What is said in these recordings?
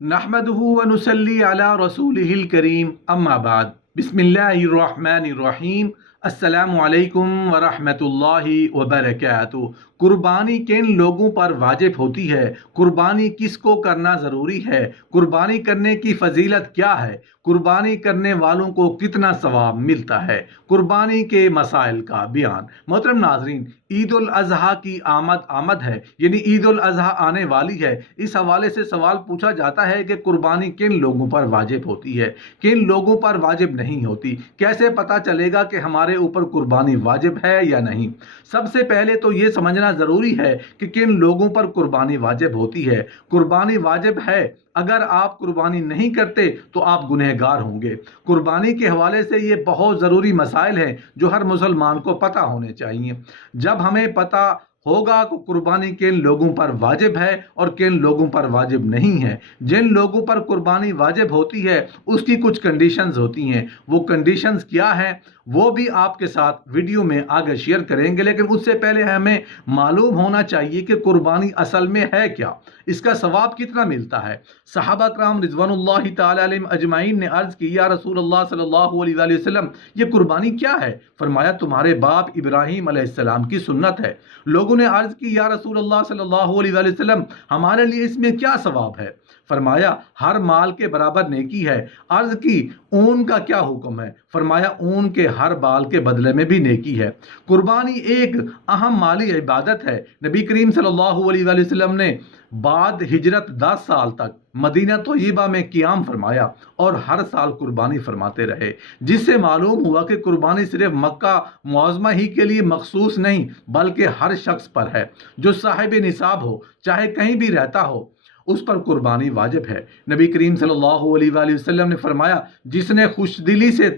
नहमदुहु व नुसल्ली अला रसूलिहिल करीम अम्मा बाद बिस्मिल्लाहिर्रहमानिर्रहीम अस्सलामु अलैकुम व रहमतुल्लाहि व बरकातुहू। कुर्बानी किन लोगों पर वाजिब होती है? कुर्बानी किसको करना ज़रूरी है? कुर्बानी करने की फजीलत क्या है? कुर्बानी करने वालों को कितना सवाब मिलता है? कुर्बानी के मसाइल का बयान। मोहतरम नाजरीन, ईद उल अज़हा की आमद है, यानी ईद उल अज़हा आने वाली है। इस हवाले से सवाल पूछा जाता है कि कुर्बानी किन लोगों पर वाजिब होती है, किन लोगों पर वाजिब नहीं होती। कैसे पता चलेगा कि हमारे ऊपर कुर्बानी वाजिब है या नहीं? सबसे पहले तो ये समझना ज़रूरी है कि किन लोगों पर कुर्बानी वाजिब होती है। कुर्बानी वाजिब है, अगर आप कुर्बानी नहीं करते तो आप गुनहगार होंगे। कुर्बानी के हवाले से ये बहुत ज़रूरी मसाइल हैं जो हर मुसलमान को पता होने चाहिए। जब हमें पता होगा कि कुर्बानी किन लोगों पर वाजिब है और किन लोगों पर वाजिब नहीं है, जिन लोगों पर कुर्बानी वाजिब होती है उसकी कुछ कंडीशंस होती हैं। वो कंडीशंस क्या हैं वो भी आपके साथ वीडियो में आगे शेयर करेंगे, लेकिन उससे पहले हमें मालूम होना चाहिए कि कुर्बानी असल में है क्या, इसका सवाब कितना मिलता है। सहाबा कराम रिज़वानुल्लाहि ताला अलैहिम अजमाइन ने अर्ज़ की, या रसूल अल्लाह सल्लल्लाहु अलैहि वसल्लम, ये कुर्बानी क्या है? फरमाया, तुम्हारे बाप इब्राहीम अलैहिस्सलाम की सुन्नत है। लोगों ने अर्ज़ की, या रसूल अल्लाह सल्लल्लाहु अलैहि वसल्लम, हमारे लिए इसमें क्या सवाब है? फरमाया, हर माल के बराबर नेकी है। अर्ज़ की, ऊन का क्या हुक्म है? फरमाया, ऊन के हर बाल के बदले में भी नेकी है। कुर्बानी एक अहम माली इबादत है। नबी करीम सल्लल्लाहु अलैहि वसल्लम ने बाद हिजरत 10 साल तक मदीना तैयबा में क़ियाम फरमाया और हर साल कुर्बानी फरमाते रहे, जिससे मालूम हुआ कि कुर्बानी सिर्फ मक्का मुआज़मा ही के लिए मखसूस नहीं बल्कि हर शख्स पर है जो साहिब निसाब हो, चाहे कहीं भी रहता हो, उस पर कुर्बानी वाजिब है। नबी करीम सल्लल्लाहु अलैहि वसल्लम ने फरमाया, जिसने खुशदिली से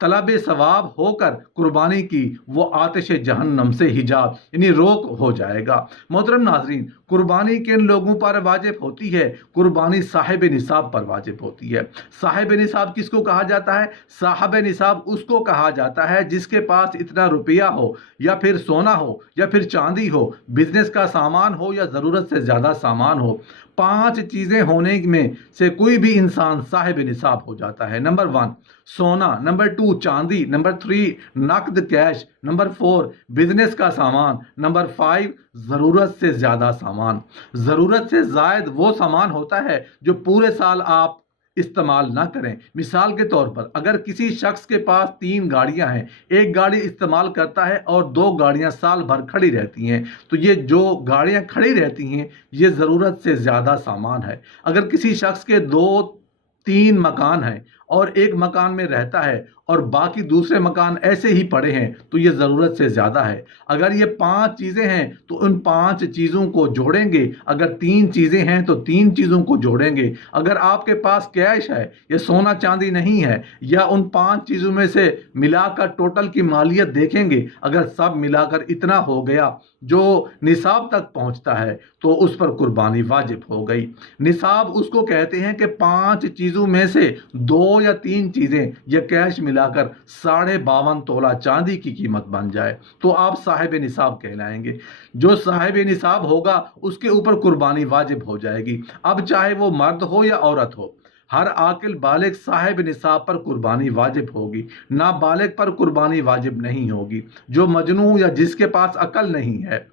तलब सवाब होकर कुर्बानी की वो आतिश जहन्नम से हिजाब यानी रोक हो जाएगा। मोहतरम नाजरीन, कुर्बानी किन लोगों पर वाजिब होती है? कुर्बानी साहिब निसाब पर वाजिब होती है। साहिब निसाब किसको कहा जाता है? साहिब निसाब उसको कहा जाता है जिसके पास इतना रुपया हो, या फिर सोना हो, या फिर चांदी हो, बिजनेस का सामान हो, या ज़रूरत से ज़्यादा सामान हो। 5 चीज़ें होने में से कोई भी इंसान साहिब निसाब हो जाता है। नंबर 1 सोना, नंबर 2 चांदी, नंबर 3 नकद कैश, नंबर 4 बिजनेस का सामान, नंबर 5 ज़रूरत से ज़्यादा सामान। ज़रूरत से ज़ायद वो सामान होता है जो पूरे साल आप इस्तेमाल ना करें। मिसाल के तौर पर, अगर किसी शख्स के पास 3 गाड़ियां हैं, एक गाड़ी इस्तेमाल करता है और 2 गाड़ियां साल भर खड़ी रहती हैं, तो ये जो गाड़ियां खड़ी रहती हैं ये ज़रूरत से ज़्यादा सामान है। अगर किसी शख्स के 2-3 मकान हैं और एक मकान में रहता है और बाकी दूसरे मकान ऐसे ही पड़े हैं, तो ये ज़रूरत से ज़्यादा है। अगर ये 5 चीज़ें हैं तो उन 5 चीज़ों को जोड़ेंगे। अगर 3 चीज़ें हैं तो 3 चीज़ों को जोड़ेंगे। अगर आपके पास कैश है, ये सोना चांदी नहीं है, या उन 5 चीज़ों में से मिलाकर टोटल की मालियत देखेंगे, अगर सब मिलाकर इतना हो गया जो निसाब तक पहुंचता है, तो उस पर कुर्बानी वाजिब हो गई। निसाब उसको कहते हैं कि 5 चीज़ों में से 2 या 3 चीज़ें या कैश मिलाकर 52.5 तोला चांदी की कीमत बन जाए तो आप साहिब निसाब कहलाएंगे। जो साहिब निसाब होगा उसके ऊपर कुर्बानी वाजिब हो जाएगी। अब चाहे वो मर्द हो या औरत हो, हर आकिल बालिग साहिब निसाब पर कुर्बानी वाजिब होगी। नाबालिग पर कुर्बानी वाजिब नहीं होगी। जो मजनू या जिसके पास अकल नहीं है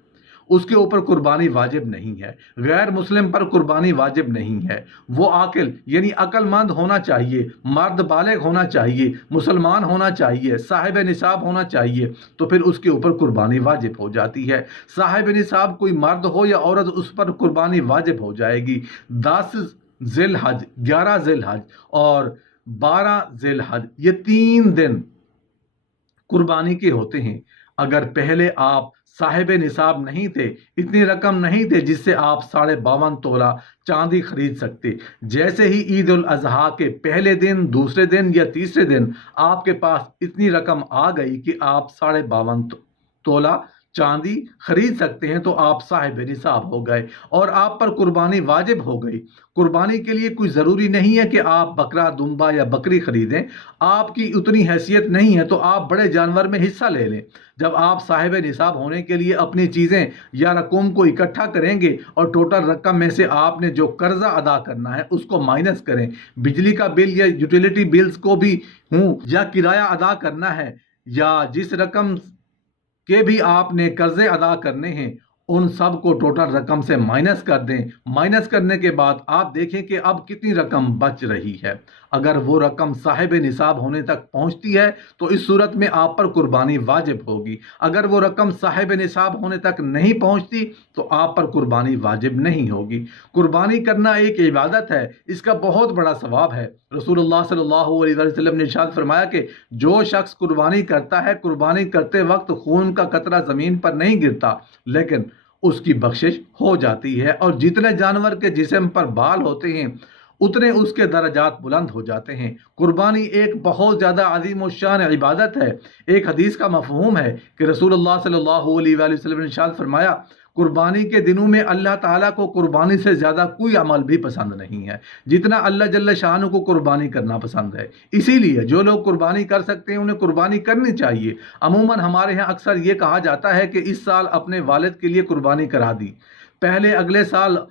उसके ऊपर कुर्बानी वाजिब नहीं है। गैर मुस्लिम पर कुर्बानी वाजिब नहीं है। वो आकिल यानी अक्लमंद होना चाहिए, मर्द बालिग होना चाहिए, मुसलमान होना चाहिए, साहिब निसाब होना चाहिए, तो फिर उसके ऊपर कुर्बानी वाजिब हो जाती है। साहिब निसाब कोई मर्द हो या औरत, उस पर कुर्बानी वाजिब हो जाएगी। 10 ज़िलहज, 11 ज़िलहज और 12 ज़िलहज, ये 3 दिन कुर्बानी के होते हैं। अगर पहले आप साहिब निसाब नहीं थे, इतनी रकम नहीं थे जिससे आप 52.5 तोला चांदी खरीद सकते, जैसे ही ईद उल अजहा के पहले दिन, दूसरे दिन या तीसरे दिन आपके पास इतनी रकम आ गई कि आप 52.5 तोला चांदी खरीद सकते हैं तो आप साहिब निसाब हो गए और आप पर कुर्बानी वाजिब हो गई। कुर्बानी के लिए कोई ज़रूरी नहीं है कि आप बकरा, दुम्बा या बकरी खरीदें। आपकी उतनी हैसियत नहीं है तो आप बड़े जानवर में हिस्सा ले लें। जब आप साहिब निसाब होने के लिए अपनी चीज़ें या रकूम को इकट्ठा करेंगे और टोटल रकम में से आपने जो कर्जा अदा करना है उसको माइनस करें, बिजली का बिल या यूटिलिटी बिल्स को भी या किराया अदा करना है या जिस रकम के भी आपने कर्जे अदा करने हैं उन सब को टोटल रकम से माइनस कर दें। माइनस करने के बाद आप देखें कि अब कितनी रकम बच रही है। अगर वो रकम साहिब निसाब होने तक पहुंचती है तो इस सूरत में आप पर कुर्बानी वाजिब होगी। अगर वो रकम साहिब निसाब होने तक नहीं पहुंचती तो आप पर कुर्बानी वाजिब नहीं होगी। कुर्बानी करना एक इबादत है, इसका बहुत बड़ा सवाब है। रसूलुल्लाह सल्लल्लाहु अलैहि वसल्लम ने इरशाद फरमाया कि जो शख्स कुर्बानी करता है, कुर्बानी करते वक्त खून का कतरा ज़मीन पर नहीं गिरता लेकिन उसकी बख्शिश हो जाती है, और जितने जानवर के जिस्म पर बाल होते हैं उतने उसके दर्जात बुलंद हो जाते हैं। कुर्बानी एक बहुत ज़्यादा अजीम और शान इबादत है। एक हदीस का मफ़हूम है कि रसूलुल्लाह सल्लल्लाहु अलैहि वसल्लम ने इरशाद फरमाया, कुर्बानी के दिनों में अल्लाह ताला को कुर्बानी से ज़्यादा कोई अमल भी पसंद नहीं है जितना अल्लाह जल्ल शान को कुर्बानी करना पसंद है। इसीलिए जो लोग कुर्बानी कर सकते हैं उन्हें कुर्बानी करनी चाहिए। अमूमन हमारे यहाँ अक्सर ये कहा जाता है कि इस साल अपने वालिद के लिए कुर्बानी करा दी, पहले अगले साल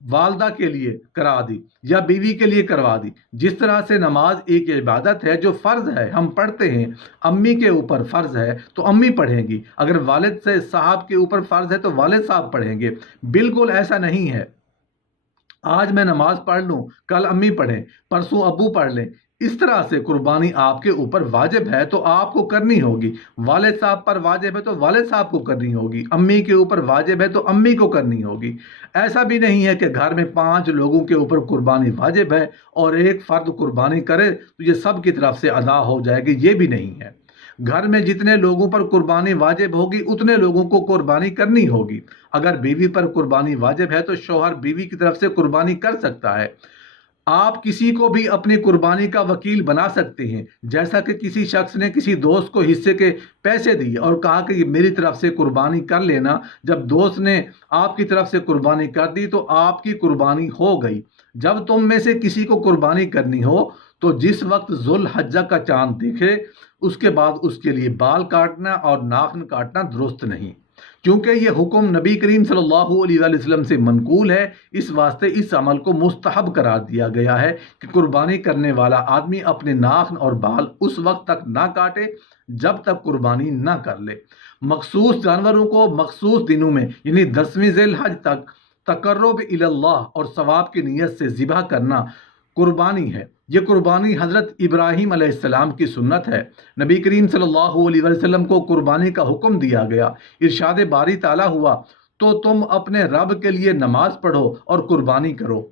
वालदा के लिए करा दी या बीवी के लिए करवा दी। जिस तरह से नमाज एक इबादत है जो फ़र्ज़ है, हम पढ़ते हैं, अम्मी के ऊपर फ़र्ज़ है तो अम्मी पढ़ेंगी, अगर वालिद से साहब के ऊपर फ़र्ज़ है तो वालिद साहब पढ़ेंगे। बिल्कुल ऐसा नहीं है आज मैं नमाज पढ़ लूँ, कल अम्मी पढ़ें, परसों अब्बू पढ़ लें। इस तरह से कुर्बानी आपके ऊपर वाजिब है तो आपको करनी होगी। वालिद साहब पर वाजिब है तो वालिद साहब को करनी होगी। अम्मी के ऊपर वाजिब है तो अम्मी को करनी होगी। ऐसा भी नहीं है कि घर में 5 लोगों के ऊपर कुर्बानी वाजिब है और एक फ़र्द कुर्बानी करे तो ये सब की तरफ से अदा हो जाएगी, ये भी नहीं है। घर में जितने लोगों पर कुर्बानी वाजिब होगी उतने लोगों को कुर्बानी करनी होगी। अगर बीवी पर कुर्बानी वाजिब है तो शौहर बीवी की तरफ से कुर्बानी कर सकता है। आप किसी को भी अपनी कुर्बानी का वकील बना सकते हैं। जैसा कि किसी शख्स ने किसी दोस्त को हिस्से के पैसे दिए और कहा कि ये मेरी तरफ से कुर्बानी कर लेना, जब दोस्त ने आपकी तरफ से कुर्बानी कर दी तो आपकी कुर्बानी हो गई। जब तुम में से किसी को कुर्बानी करनी हो तो जिस वक्त जुल हज्जा का चांद दिखे उसके बाद उसके लिए बाल काटना और नाखून काटना दुरुस्त नहीं, क्योंकि ये हुक्म नबी करीम सल्लल्लाहु अलैहि वसल्लम से मनकूल है। इस वास्ते इस अमल को मुस्तहब करार दिया गया है कि कुर्बानी करने वाला आदमी अपने नाखून और बाल उस वक्त तक ना काटे जब तक कुर्बानी ना कर ले। मखसूस जानवरों को मखसूस दिनों में यानी 10वीं ज़िल-हज तक तकर्रुब इलल्लाह और सवाब की नीयत से ज़िबह करना कुर्बानी है। ये कुर्बानी हज़रत इब्राहीम अलैहिस्सलाम की सुन्नत है। नबी करीम सल्लल्लाहु अलैहि वसल्लम को कुर्बानी का हुक्म दिया गया। इरशाद बारी ताला हुआ, तो तुम अपने रब के लिए नमाज पढ़ो और कुर्बानी करो।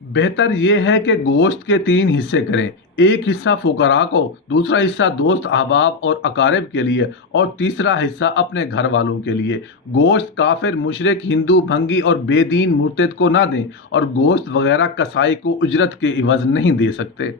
बेहतर यह है कि गोश्त के 3 हिस्से करें, एक हिस्सा फुकरा को, दूसरा हिस्सा दोस्त अहबाब और अकारिब के लिए और तीसरा हिस्सा अपने घर वालों के लिए। गोश्त काफिर, मुशरिक, हिंदू, भंगी और बेदीन मुर्तद को ना दें और गोश्त वगैरह कसाई को उजरत के इवज़ नहीं दे सकते।